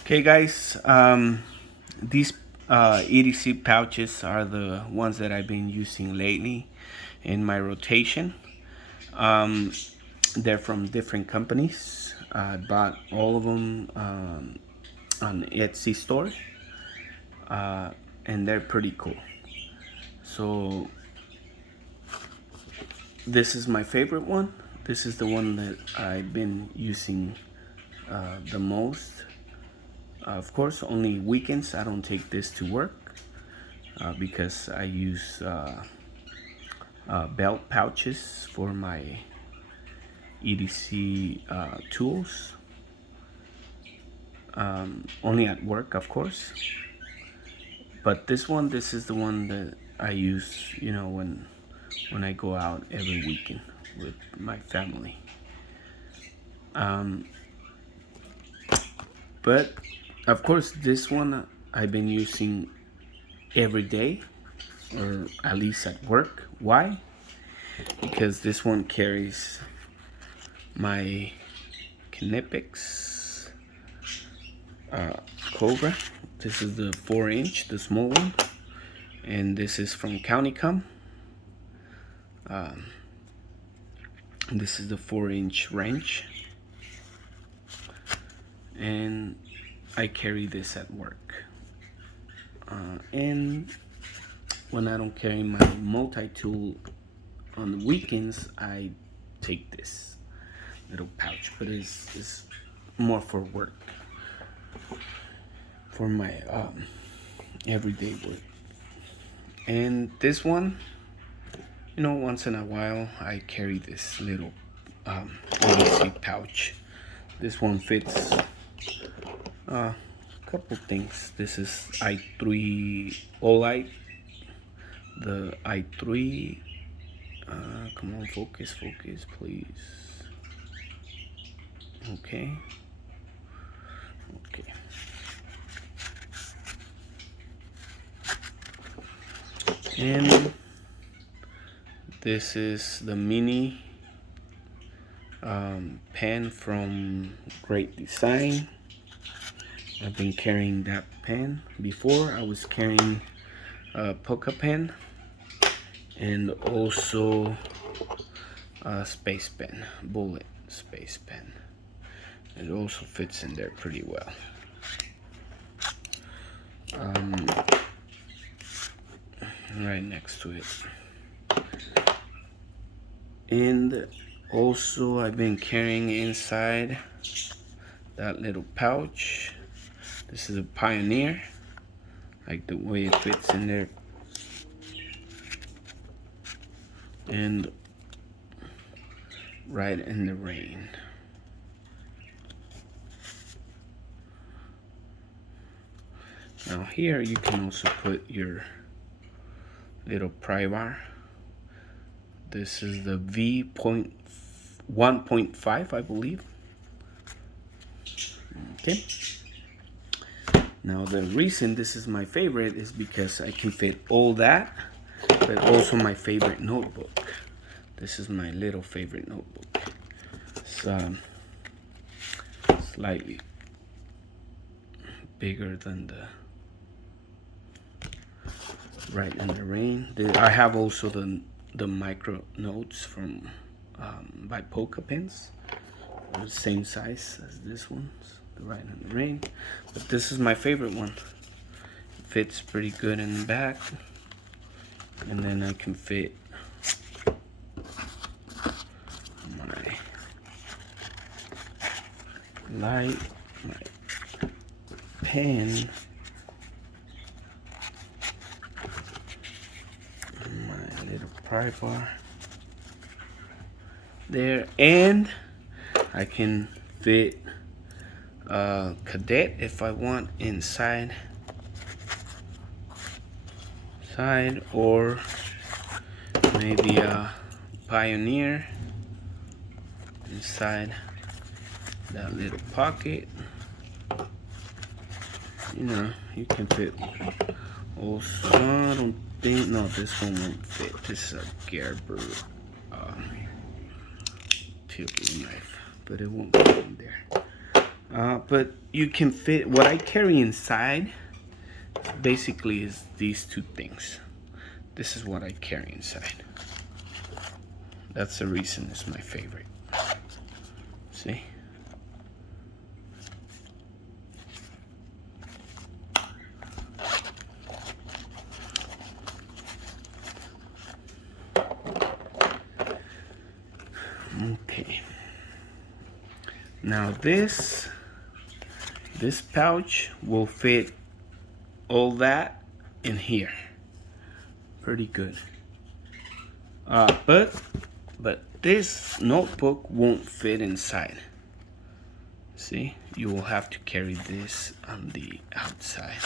Okay, guys, these EDC pouches are the ones that I've been using lately in my rotation. Um, they're from different companies. I bought all of them on the Etsy store, uh, and they're pretty cool. So this is my favorite one. This is the one that I've been using the most. Of course, only weekends. I don't take this to work because I use belt pouches for my EDC tools. Only at work, of course. But this is the one that I use, when I go out every weekend with my family. Um, but of course, this one I've been using every day, or at least at work. Why? Because this one carries my Kinepix Cobra. This is the 4-inch, the small one, and this is from Countycom. This is the 4-inch wrench, and I carry this at work. And when I don't carry my multi-tool on the weekends, I take this little pouch, but it's more for work, for my everyday work. And this one, once in a while I carry this little EDC pouch. This one fits a couple things. This is i3 Olight, the i3. Come on, focus, please. Okay. And this is the mini pen from Great Design. I've been carrying that pen. Before I was carrying a Poca pen and also a space pen, bullet space pen. It also fits in there pretty well. Right next to it. And also I've been carrying inside that little pouch. This is a Pioneer. Like the way it fits in there. And Right in the Rain. Now here you can also put your little pry bar. This is the V.1.5, I believe. Okay. Now the reason this is my favorite is because I can fit all that, but also my favorite notebook. This is my little favorite notebook. It's slightly bigger than the Right in the Rain. I have also the micro notes from by Poca pens, the same size as this one, the Right in the Rain. But this is my favorite one. It fits pretty good in the back, and then I can fit my my pen, my little pry bar there, and I can fit a Cadet if I want inside, or maybe a Pioneer inside that little pocket. You can fit also. I don't think, no, this one won't fit. This is a Gerber tilting knife, but it won't fit in there. But you can fit, what I carry inside basically is these two things. This is what I carry inside. That's the reason it's my favorite. See? Okay. Now this pouch will fit all that in here. Pretty good. But this notebook won't fit inside. See, you will have to carry this on the outside,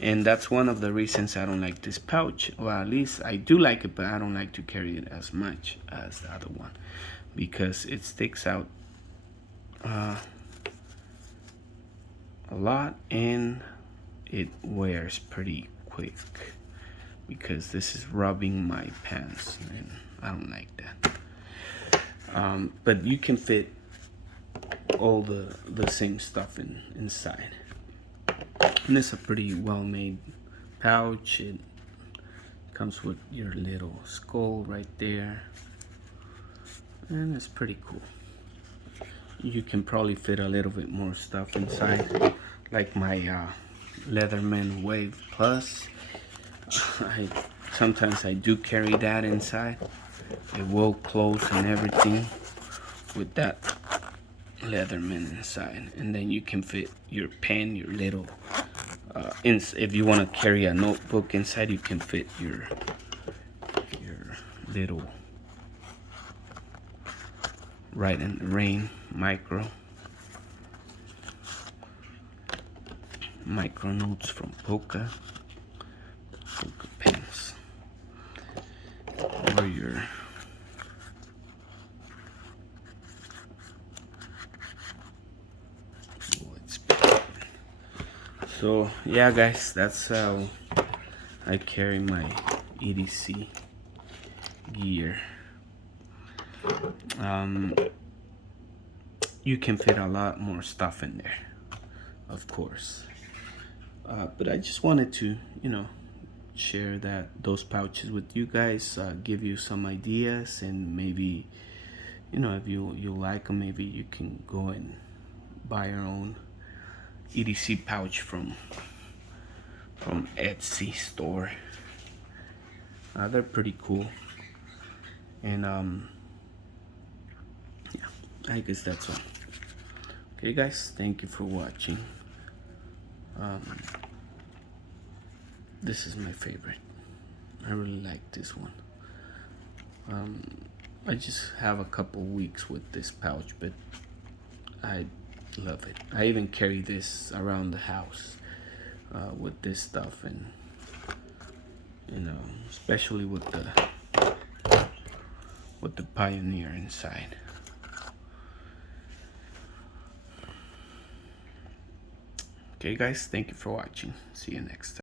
and that's one of the reasons I don't like this pouch. Well, at least I do like it, but I don't like to carry it as much as the other one because it sticks out a lot and it wears pretty quick because this is rubbing my pants and I don't like that. But you can fit all the same stuff inside, and it's a pretty well made pouch. It comes with your little skull right there, and it's pretty cool. You can probably fit a little bit more stuff inside, like my Leatherman Wave Plus. Sometimes I do carry that inside. It will close and everything with that Leatherman inside, and then you can fit your pen, your little if you want to carry a notebook inside, you can fit your little Right in the Rain micro notes from Polka pens, or your so yeah guys, that's how I carry my EDC gear. You can fit a lot more stuff in there, of course, but I just wanted to, share those pouches with you guys, give you some ideas, and maybe, if you like them, maybe you can go and buy your own EDC pouch from Etsy store. They're pretty cool, and yeah, I guess that's all. Okay guys, thank you for watching. This is my favorite. I really like this one. I just have a couple weeks with this pouch, but I love it. I even carry this around the house with this stuff, and especially with the Pioneer inside. Okay guys, thank you for watching. See you next time.